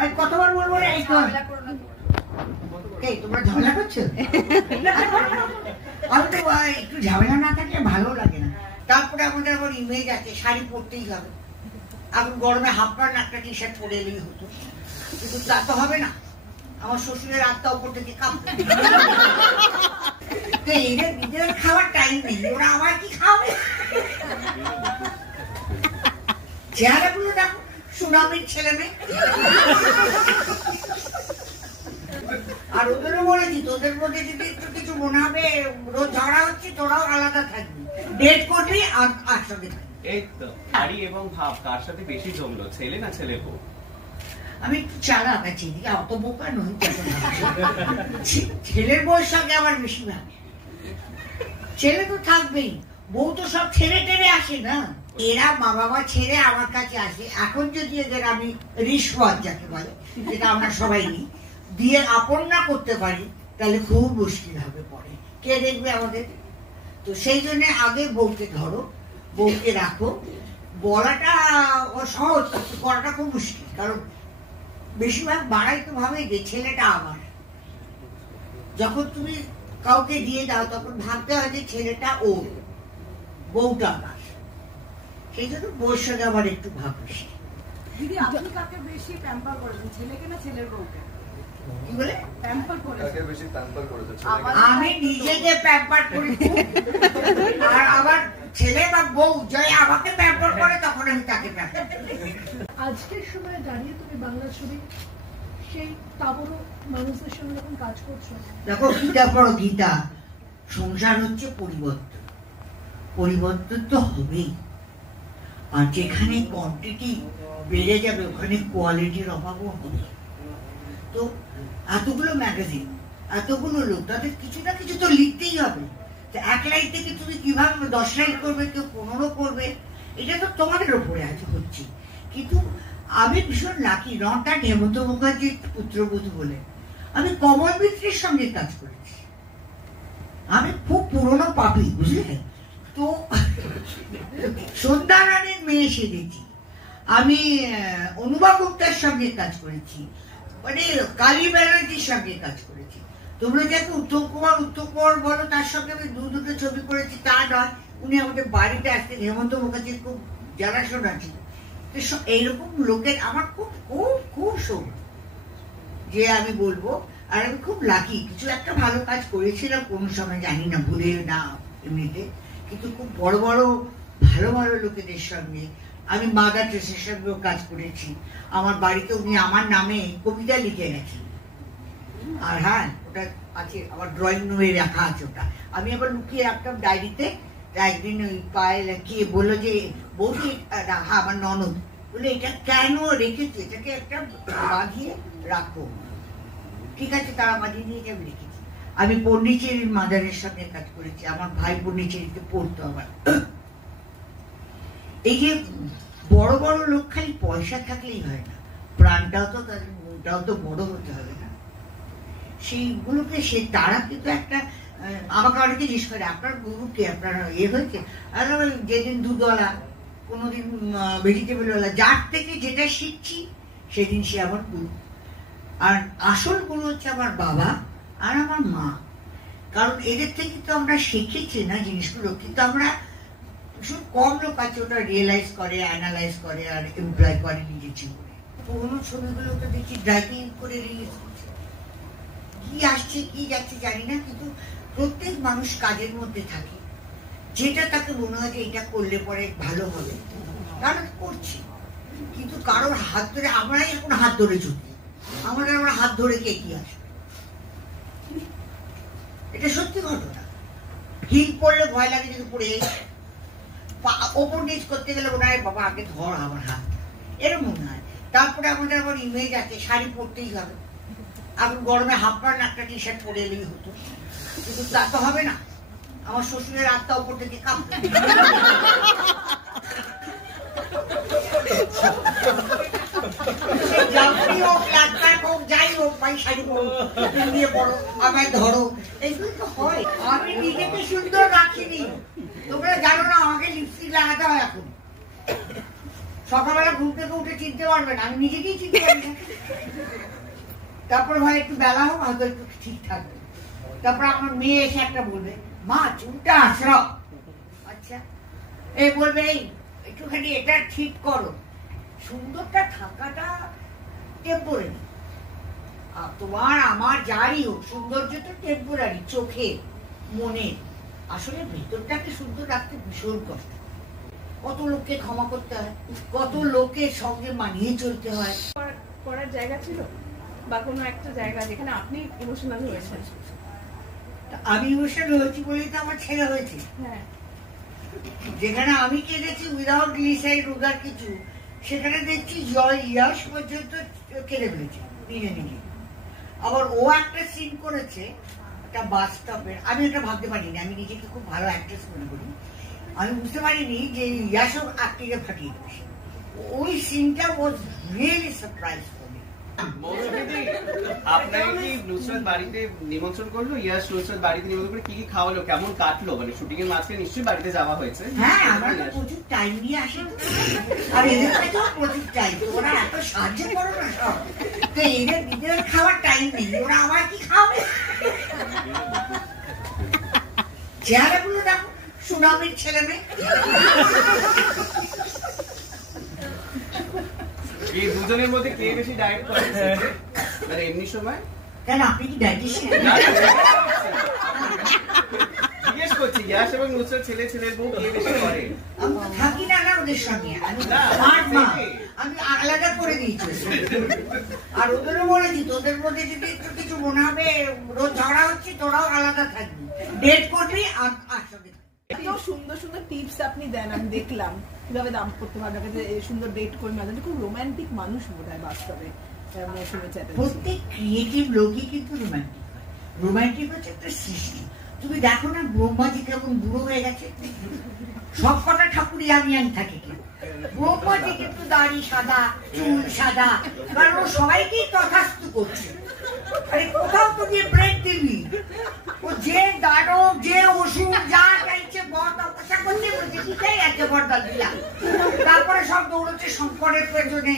আর কতবার বলবো রে এই তোমরা ঝামেলা করছো? আমি তো একটু ঝামেলা না থাকলে ভালো লাগে না। তারপরে আমাদের আবার ইমেজ আছে, শাড়ি পরতেই হবে। এখন গরমে হাফ প্যান্ট একটা টি শার্ট পরে এলেই হতো, কিন্তু তা তো হবে না। আমার শ্বশুরের আত্মা উপর থেকে কাঁপতে, এদের নিজের খাওয়ার টাইম নেই, ওরা আবার কি খাবে? চেহারাগুলো দেখো, সুনামের ছেলে মেয়ে। আর ওদেরও বলেছি, তোদের মধ্যে যদি একটু কিছু মনে হবে রোজ ঝগড়া হচ্ছে, তোরাও আলাদা থাকবি, ডেট করবি আর একসঙ্গে থাকবি। এই তো শাড়ি এবং ভাব কার সাথে বেশি জমলো, ছেলে না ছেলের বউ? আমি একটু চালাক আছি, এদিকে অত বোকা নই। ছেলের বউয়ের সঙ্গে আমার বেশি ভাবে। ছেলে তো থাকবেই, বউ তো সব ছেড়ে টেরে আসে না। এরা মা বাবা ছেড়ে আমার কাছে আসে। এখন যদি এদের আমি রিশওয়াত যাকে বলে, যেটা আমরা সবাই নিই, দিয়ে আপন না করতে পারি, তাহলে খুব মুশকিল হবে পরে। কে দেখবে আমাদের? তো সেই জন্য আগে বউকে ধরো, বউকে রাখো। বলাটা সহজ, করাটা খুব মুশকিল। কারণ বেশিরভাগ বাড়াই তো ভাবে যে ছেলেটা আমার। যখন তুমি কাউকে দিয়ে দাও তখন ভাবতে হয় যে ছেলেটা ওর, বউটা আমার। সেই জন্য বউয়ের সঙ্গে আমার একটু ভাব বেশি। দিদি, আপনি কাকে বেশি প্যাম্পার করেছেন, ছেলেকে না ছেলের বউকে? কি বলে প্যাম্পার করেছেন? কাকে বেশি প্যাম্পার করেছেন? আমি নিজেকে প্যাম্পার করি, আর আমার ছেলে বা বউ যদি আমাকে প্যাম্পার করে তখন আমি তাকে প্যাম্পার করি। আজকের সময় দাঁড়িয়ে তুমি বাংলা ছবি সেই তাবড়ো মানুষদের সঙ্গে যখন কাজ করছো, দেখো গীতা পড়ো, গীতা। সংসার হচ্ছে পরিবর্তন, পরিবর্তন তো হবেই। আর যেখানে কোয়ান্টিটি বেড়ে যাবে ওখানে কোয়ালিটির অভাবও হবে। তো এতগুলো ম্যাগাজিন, এতগুলো লোক, তাদের কিছু না কিছু তো লিখতেই হবে। এক লাইন থেকে তুমি কিভাবে 10 লাইন করবে, কেউ 15 করবে, এটা তো তোমাদের ওপরে আছে হচ্ছে। কিন্তু আমি ভীষণ লাকি, নটা হেমন্ত মুখার্জির পুত্রবধূ বলে আমি কমল মিত্রের সঙ্গে কাজ করেছি। আমি খুব পুরনো পাপি, বুঝলে তো। সন্ধ্যা রানীর মেয়ে সেজেছি আমি, অনুভা গুপ্তার সঙ্গে কাজ করেছি, মানে কালী ব্যানার্জির সঙ্গে কাজ করেছি। তোমরা যাকে উত্তম কুমার বলো, তার সঙ্গে আমি দুটো ছবি করেছি তা নয়। উনি আমাদের বাড়িতে আসতেন, হেমন্ত মুখার্জির খুব জানাশোনা ছিল। এইরকম লোকের আমার খুব খুব খুব সৌভাগ্য যে আমি বলবো। আর আমি খুব লাকি, কিছু একটা ভালো কাজ করেছিলাম কোনো সময়, জানি না ভুলে না এমনিতে, কিন্তু খুব বড় বড় ভালো ভালো লোকেদের সঙ্গে। আমি মাদার টেরেসার সঙ্গেও কাজ করেছি। আমার বাড়িতে উনি আমার নামে কবিতা লিখে গেছেন। আর হ্যাঁ, ওটা আছে আমার ড্রয়িং রুমে রাখা আছে ওটা। আমি আবার লুকিয়ে রাখতাম ডায়েরিতে। একদিন ওই পায়ে কে বললো যে বৌদি, আমার ননদ বলে, এটা কেন রেখেছে, এটাকে একটা বাঁধিয়ে রাখো। ঠিক আছে, তারা বাঁধিয়ে নিয়ে আমি রেখেছি। আমি পন্ডিচেরির মাদারের সঙ্গে কাজ করেছি, আমার ভাই পন্ডিচেরিতে পড়তো আমার। এই যে বড় বড় লোক খালি পয়সা থাকলেই হয় না, প্রাণটাও তো, তাদের মনটাও তো বড় হতে হবে না? সেইগুলোকে তারা কিন্তু একটা, আমাকে অনেকে জিজ্ঞেস করে আপনার গুরুকে, আপনার হয়েছে? আর যেদিন দুধওয়ালা, কোনোদিন ভেজিটেবলওয়ালা, যার থেকে যেটা শিখছি সেদিন সে আমার গুরু। আর আসল গুরু হচ্ছে আমার বাবা আর আমার মা। কারণ এদের থেকে তো আমরা শিখেছি না জিনিসগুলো, কিন্তু আমরা ভীষণ কম লোক আছে ওটা রিয়েলাইজ করে, অ্যানালাইজ করে আর এমপ্লয় করে নিজের জীবনে। পুরোনো ছবিগুলোকে দেখি ড্রাইভিং করে রিলিজ করছে, কি আসছে কি যাচ্ছে জানি না, কিন্তু প্রত্যেক মানুষ কাজের মধ্যে থাকে, যেটা তাকে মনে হয় যে এটা করলে পরে ভালো হবে, তারা করছি। কিন্তু কারোর হাত ধরে, আমরাই এখন হাত ধরে চলি, আমরা হাত ধরে কে কি আসবে? এটা সত্যি ঘটনা। হিল পড়লে ভয় লাগে যদি পড়ে ওপর নিচ করতে গেলে মনে হয় বাবা আগে ধর আমার হাত, এরকম মনে হয়। তারপরে আমাদের আবার ইমেজ আছে, শাড়ি পরতেই হবে। এখন গরমে হাফ প্যান্ট একটা টি শার্ট পরে এলেই হতো, কিন্তু তা তো হবে না। আমার শ্বশুরের আত্মা উপর থেকে কাঁপতে, যাই হোক ভাই, শাড়ি পরো, নিয়ে পড়ো, আমায় ধরো, এইগুলো তো হয়। আমি নিজেকে সুন্দর রাখিনি, তোমরা জানো না আমাকে লিপস্টিক লাগাতে হয় এখন। সকালবেলা ঘুম থেকে উঠে চিনতে পারবে না, আমি নিজেকেই চিনতে পারি না। তারপর হয় একটু বেলা হোক হয়তো একটু ঠিক থাকবে। তারপর আমার মেয়ে এসে একটা বলবে, মা চুলটা আঁচড়াও। আচ্ছা, এই বলবে এই একটুখানি এটা ঠিক করো। সুন্দরটা থাকাটা টেম্পোরারি। তোমার আমার যাই হোক, সৌন্দর্য তো টেম্পোরারি, চোখে মনে। আসলে ভেতরটাকে সুন্দর রাখতে ভীষণ কষ্ট। কত লোককে ক্ষমা করতে হয়, কত লোকের সঙ্গে মানিয়ে চলতে হয়। করার জায়গা ছিল বা কোনো একটা জায়গা যেখানে আপনি ইমোশনাল হয়েছেন? আমি ইমোশনাল হয়েছি বলেই তো আমার ছেলে হয়েছে। হ্যাঁ, যেখানে আমি কেঁদেছি উইদাউট গ্লিসাইড রোগার কিছু, সেখানে দেখছি ইয়াশ পর্যন্ত কেঁদে ফেলেছে নিজে নিজে। আবার ও একটা সিন করেছে, একটা বাস স্টপের। আমি এটা ভাবতে পারিনি, আমি নিজেকে খুব ভালো অ্যাক্ট্রেস মনে করি। আমি বুঝতে পারিনি যে ইয়াশও আত্মীকে ফাটিয়ে দিয়েছে। ওই সিনটা was really surprise for me. মৌসুমীদি, আপনাকে কি নুসরাত বাড়িতে নিমন্ত্রণ করলো? ইয়াশ নুসরাত বাড়িতে নিমন্ত্রণ করে কি খাওয়ালো, কেমন কাটলো? মানে শুটিং এর মাঝখানে নিশ্চয়ই বাড়িতে যাওয়া হয়েছে। হ্যাঁ, আমরা তো প্রচুর টাইম নিয়ে আসি, আর এদের কাছেও প্রচুর টাইম। ওরা এত সাহায্য করো না সব, তো এদের নিজের খাওয়ার টাইম নেই, ওরা আবার কি খাবে? চেহারাগুলো দেখো, সুনামের ছেলে মেয়ে। এই দুজনের মধ্যে কে বেশি ডায়েট করে মানে এমনি সময়? কেন, আপনি কি ডায়েটিশিয়ান? জিজ্ঞেস করছি, ইয়াশ এবং নুসরাত ছেলে ছেলের বউ কে বেশি করে? আমি তো থাকি না না ওদের সঙ্গে, আমি না, স্মার্ট মা, আমি আলাদা করে দিয়েছি। আর ওদেরও বলেছি, তোদের মধ্যে যদি একটু কিছু মনে হবে রোজ ঝগড়া হচ্ছে, তোরাও আলাদা থাকবি, ডেট করবি আর একসঙ্গে থাকবি। এত সুন্দর সুন্দর টিপস আপনি দেন, আমি দেখলাম কিভাবে দাম্পত্য ভাবে যে সুন্দর ডেট করে না। খুব রোমান্টিক মানুষ বোধ হয় বাস্তবে মৌসুমী চ্যাটার্জি। প্রত্যেক ক্রিয়েটিভ লোকই কিন্তু রোমান্টিক হয়। রোমান্টিক হচ্ছে একটা সৃষ্টি। তুমি দেখো না ব্রহ্মাজি কেমন বুড়ো হয়ে গেছে, সব কটা ঠাকুরই আমি থাকে কি। ব্রহ্মাজি কিন্তু দাড়ি সাদা, চুল সাদা, কারণ ও সবাইকেই তথাস্তু করছে। আরে কোথাও তো গিয়ে ব্রেক দিবি, ও যে দানব, যে ওষুধ যা চাইছে বর তপস্যা করতে বলছে, কি চাই একটা বরদান দিলাম। তারপরে সব দৌড়চ্ছে শঙ্করের পেছনে,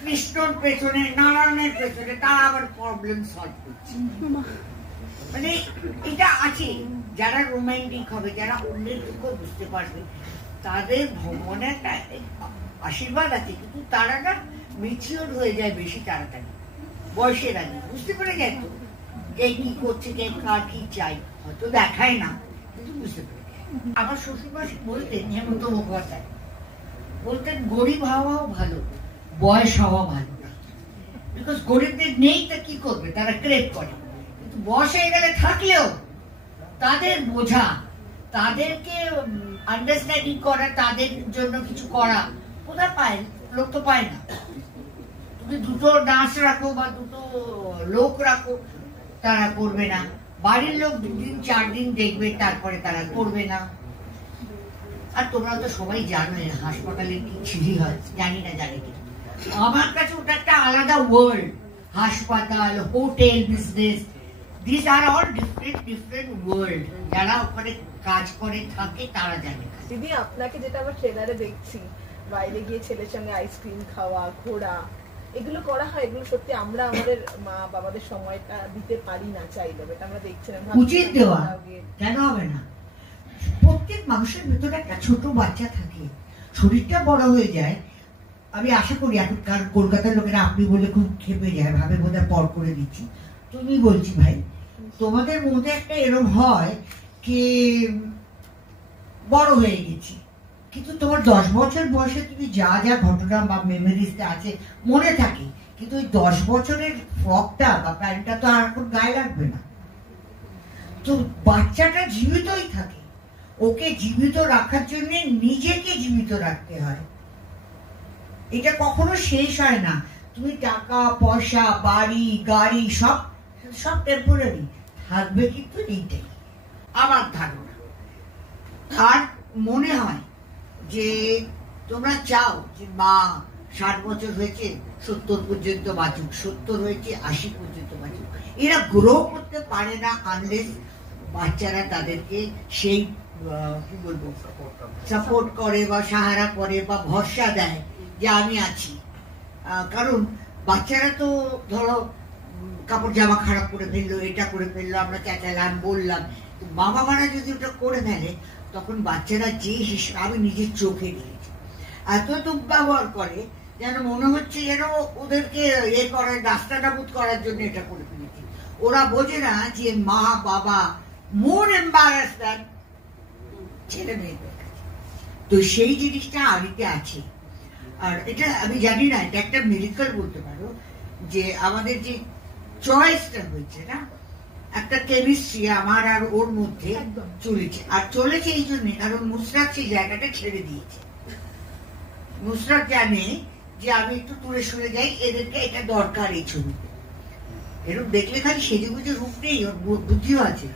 কৃষ্ণর পেছনে, নারায়ণের পেছনে, তারা আবার প্রবলেম সলভ করছে। মানে এটা আছে, যারা রোমান্টিক হবে, যারা অন্যের দুঃখ বুঝতে পারবে, তাদের ভ্রমণে একটা আশীর্বাদ আছে। কিন্তু তারা না ম্যাচিওর হয়ে যায় বেশি তাড়াতাড়ি, বয়সের আগে বুঝতে পেরে যায় তো কে কি করছে, কে কার কি চাই। হয়তো দেখায় না, কিন্তু বুঝতে পেরে যায়। আমার শ্বশুরবাসী বলতেন, হেমন্ত মুখোপাধ্যায় বলতেন, গরিব হওয়াও ভালো, বয়স হওয়া ভালো না। বিকজ গরিবদের নেই তা কি করবে, তারা ক্রেভ করে। কিন্তু বয়স হয়ে গেলে থাকলেও তাদের বোঝা, তাদেরকে আন্ডারস্ট্যান্ডিং করা, তাদের জন্য কিছু করা কোথায় পায়? লোক তো পায় না। তুমি দুটো নার্স রাখো বা দুটো লোক রাখো, তারা করবে না। বাড়ির লোক 2 দিন 4 দিন দেখবে, তারপরে তারা করবে না। আর তোমরা তো সবাই জানো হাসপাতালে কি ছিড়ি হয়, জানি না জানি কি। আমার কাছে ওটা একটা আলাদা ওয়ার্ল্ড। হাসপাতাল, hotel business, this are all different world. যারা ওখানে কাজ করে থাকে তারা জানে। দিদি, আপনাকে যেটা আমরা ট্রেলারে দেখছি, বাইরে গিয়ে ছেলের সঙ্গে আইসক্রিম খাওয়া, ঘোরা, এগুলো করা হয়, এগুলো সত্যি আমরা আমাদের মা বাবাদের সময়টা দিতে পারি না চাইলেও। এটা আমরা দেখছিলাম, উচিত দেওয়া, কেন হবে না? প্রত্যেক মানুষের ভেতরে একটা ছোট বাচ্চা থাকে, শরীরটা বড় হয়ে যায়। আমি আশা করি এখনকার কলকাতার লোকেরা আপনি বলে খুব খেপে যায়, ভাবে বোধহয় পর করে দিচ্ছি। তুমি বলছি ভাই, তোমাদের মধ্যে একটা এরকম হয় কি বড় হয়ে গেছি, কিন্তু তোমার 10 বছর বয়সে তুমি যা যা ঘটনা বা মেমোরিজটা আছে মনে থাকে, কিন্তু ওই 10 বছরের ফ্রকটা বা প্যান্টটা তো আর এখন গায়ে লাগবে না। তো বাচ্চাটা জীবিতই থাকে, ওকে জীবিত রাখার জন্য নিজেকে জীবিত রাখতে হয়। এটা কখনো শেষ হয় না। তুমি টাকা পয়সা, বাড়ি গাড়ি সব টেম্পোরারি থাকবে, কিন্তু এইটাই আমার ধারণা। আর মনে হয় যে তোমরা চাও যে মা 60 বছর হয়েছে 70 পর্যন্ত বাঁচুক, 70 হয়েছে 80 পর্যন্ত বাঁচুক। এরা গ্রো করতে পারে না আনলেস বাচ্চারা তাদেরকে সেই কি বলবো সাপোর্ট করে বা সাহারা করে বা ভরসা দেয় যে আমি আছি। কারণ বাচ্চারা তো ধরো কাপড় জামা খারাপ করে ফেললো, এটা করে ফেললো, আমরা চেঁচালাম, বললাম। মা বাবারা যদি ওটা করে ফেলে তখন বাচ্চারা যে হিসেবে, আমি নিজের চোখে দেখেছি, এত দুর্ব্যবহার করে যেন মনে হচ্ছে যেন ওদেরকে করার রাস্তানাবুদ করার জন্য এটা করে ফেলেছে। ওরা বোঝে না যে মা বাবা মোর এম্বারাস দেন ছেলে মেয়েদের কাছে। তো সেই জিনিসটা আরিতে আছে। আর এটা আমি জানি না, এটা একটা মিরাকল বলতে পারো যে আমাদের যে চয়েসটা হয়েছে না, একটা কেমিস্ট্রি আমার আর ওর মধ্যে একদম। চলেছে। আর চলেছে এই জন্য কারণ নুসরাত সেই জায়গাটা ছেড়ে দিয়েছে। নুসরাত জানে যে আমি একটু দূরে সরে যাই, এদেরকে এটা দরকার এই ছবিতে। এরকম দেখলে খালি সেজে গুজে রূপ নেই, ওর বুদ্ধিও আছে।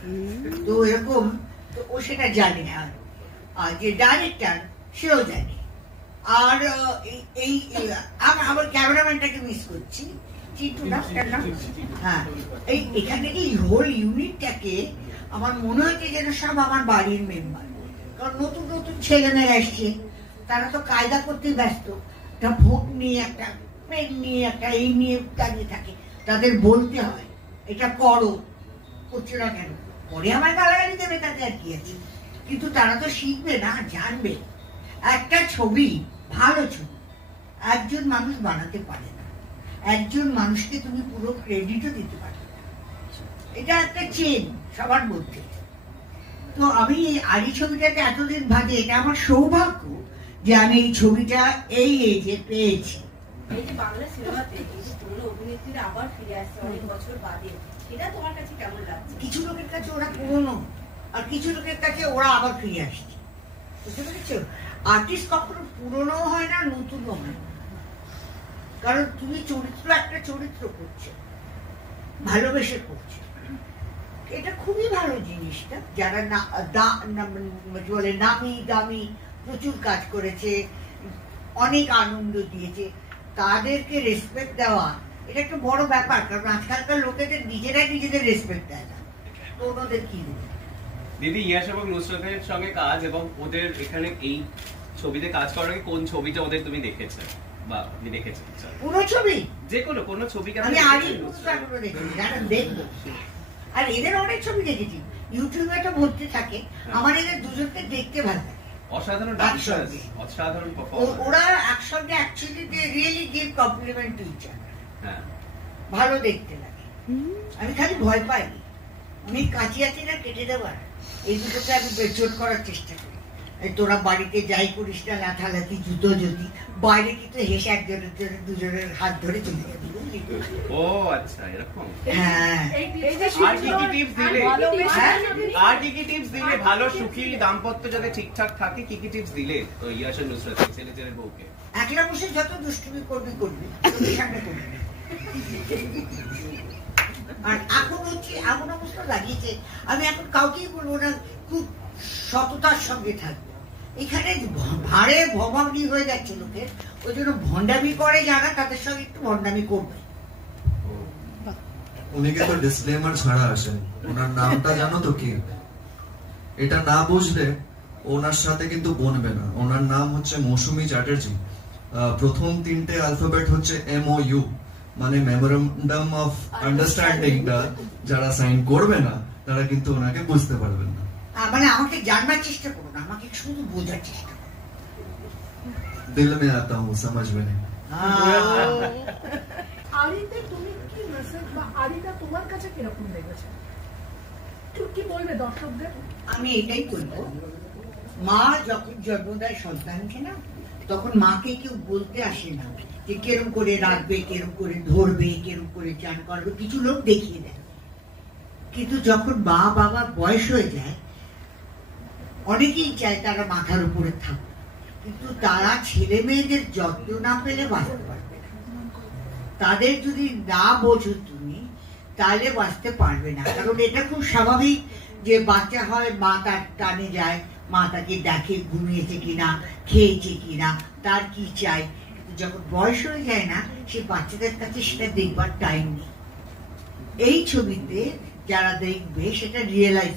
তো এরকম, তো ও সেটা জানে। আর যে ডাইরেক্টর সেও জানে। আর এই আমার ক্যামেরাম্যানটাকে মিস করছি, চিন্টু না, তার নাম? হ্যাঁ, এখানে এই হোল ইউনিটটাকে আমার মনে হচ্ছে যেন সব আমার বাড়ির মেম্বার। কারণ নতুন নতুন ছেলেমেয়েরা এসছে, তারা তো কায়দা করতে ব্যস্ত। একটা ভোট নিয়ে, একটা পেন নিয়ে, একটা এই নিয়ে দাঁড়িয়ে থাকে। তাদের বলতে হয় এটা করো, করছে না কেন, পরে আমার গালাগালি দেবে, তাতে আর কি আছে। কিন্তু তারা তো শিখবে না, জানবে। একটা ছবি, ভালো ছবি একজন মানুষ বানাতে পারে না, একজন মানুষকে তুমি পুরো ক্রেডিটও দিতে পারবে না। এটা একটা চেন সবার মধ্যে। তো আমি এই আরি ছবিটাতে এতদিন ভাগে, এটা আমার সৌভাগ্য যে আমি এই ছবিটা এই এজে পেয়েছি। এই যে বাংলা সিনেমাতে এই যে পুরনো অভিনেত্রীরা আবার ফিরে আসছে অনেক বছর বাদে, সেটা তোমার কাছে কেমন লাগছে? কিছু লোকের কাছে ওরা পুরনো, আর কিছু লোকের কাছে ওরা আবার ফিরে আসছে। বুঝতে পেরেছো? আর্টিস্ট কখনো পুরনো হয় না, নতুনও হয় না। কারণ তুমি চরিত্র, একটা চরিত্র করছো, ভালোবেসে করছো। এটা খুবই ভালো জিনিসটা। যারা বলে নামি দামি প্রচুর কাজ করেছে, অনেক আনন্দ দিয়েছে, তাদেরকে রেসপেক্ট দেওয়া এটা একটা বড় ব্যাপার। কারণ আজকালকার লোকেদের নিজেরাই নিজেদের রেসপেক্ট দেয় না, তো ওনাদের কি দেবে? দিদি, ইয়াশ এবং নুসরাতের সঙ্গে কাজ এবং ওদের এখানে এই ছবিতে কাজ করার আগে কোন ছবিটা ওদের তুমি দেখেছো বা আপনি দেখেছেন? পুরো ছবি যে কোনো ছবি আমি আগে পুরস্কারগুলো দেখেছি, যারা দেখবো। আর এদের অনেক ছবি দেখেছি, ইউটিউবে তো ভর্তি থাকে। আমার এদের দুজনকে দেখতে ভালো লাগে। অসাধারণ একসঙ্গে। ডান্সার্স, অসাধারণ পারফরম্যান্স। ওরা একসঙ্গে actually they really give compliment to each other. হ্যাঁ, ভালো দেখতে লাগে। আমি খালি ভয় পাই, আমি কাঁচি আছি না কেটে দেবার, এই দুটোকে আমি বেচন করার চেষ্টা করি। এই তোরা বাড়িতে যাই করিস না, লাথালাথি, জুতো জ্যোতি, বাইরে কিন্তু হেসে একজনের জন্য দুজনের হাত ধরে চলে যাবি, বুঝলি? ও আচ্ছা, এরকম। হ্যাঁ, এই যে আর কি কি টিপস দিলে, হ্যাঁ? আর কি কি টিপস দিলে ভালো সুখী দাম্পত্য যাতে ঠিকঠাক থাকে, কি কি টিপস দিলে ইয়াশ আর নুসরাত ছেলে ছেলের বউকে? একলা বসে যত দুষ্টুমি করবি তোদের সামনে করবি। আর এখন হচ্ছে এমন অবস্থা দাঁড়িয়েছে, আমি এখন কাউকেই বলবো না খুব সততার সঙ্গে থাকবে। এখানে ভাড়ে ভবাবনি হয়ে যাচ্ছে লোকের, ওই জন্য ভণ্ডামি করে যারা, তাদের সঙ্গে একটু ভণ্ডামি করবে। উনি কিন্তু ডিসক্লেমার ছাড়া আসেন। ওনার নামটা জানো তো কি? এটা না বুঝলে ওনার সাথে কিন্তু বনবে না। ওনার নাম হচ্ছে মৌসুমী চ্যাটার্জি। প্রথম তিনটে অ্যালফাবেট হচ্ছে MOU, মানে মেমোরেন্ডাম অফ আন্ডারস্ট্যান্ডিংটা যারা সাইন করবে না তারা কিন্তু ওনাকে বুঝতে পারবেন না। মানে আমাকে জানবার চেষ্টা করো না, আমাকে শুধু বোঝার চেষ্টা করো। দিল মে আতা হুঁ, সমঝ মে নেই। আরিতে তুমি কি মেসেজ বা আরিটা তোমার কাছে কিরকম লেগেছে? তুমি কি বলবে দর্শকদের? আমি এটাই বলবো, মা যখন জন্ম দেয় সন্তানকে না, তখন মাকে কেউ বলতে আসে না যে কেরম করে রাখবে, কেরম করে ধরবে, কেরম করে চান করবে, কিছু লোক দেখিয়ে দেয়। কিন্তু যখন মা বাবার বয়স হয়ে যায়, অনেকেই চায় তারা মাথার উপরে থাকবে, কিন্তু তারা ছেলে মেয়েদের যত্ন না পেলে বাঁচতে পারবে না। তাদের যদি না বোঝো তুমি, তাহলে বাঁচতে পারবে না। কারণ এটা খুব স্বাভাবিক যে বাচ্চা হয়, মা তার টানে যায়, মা তাকে দেখে ঘুমিয়েছে কিনা, খেয়েছে কিনা, তার কি চাই। যখন বয়স হয়ে যায় না, সে বাচ্চাদের কাছে সেটা দেখবার টাইম নেই। এই ছবিতে যারা দেখবে সেটা রিয়েলাইজ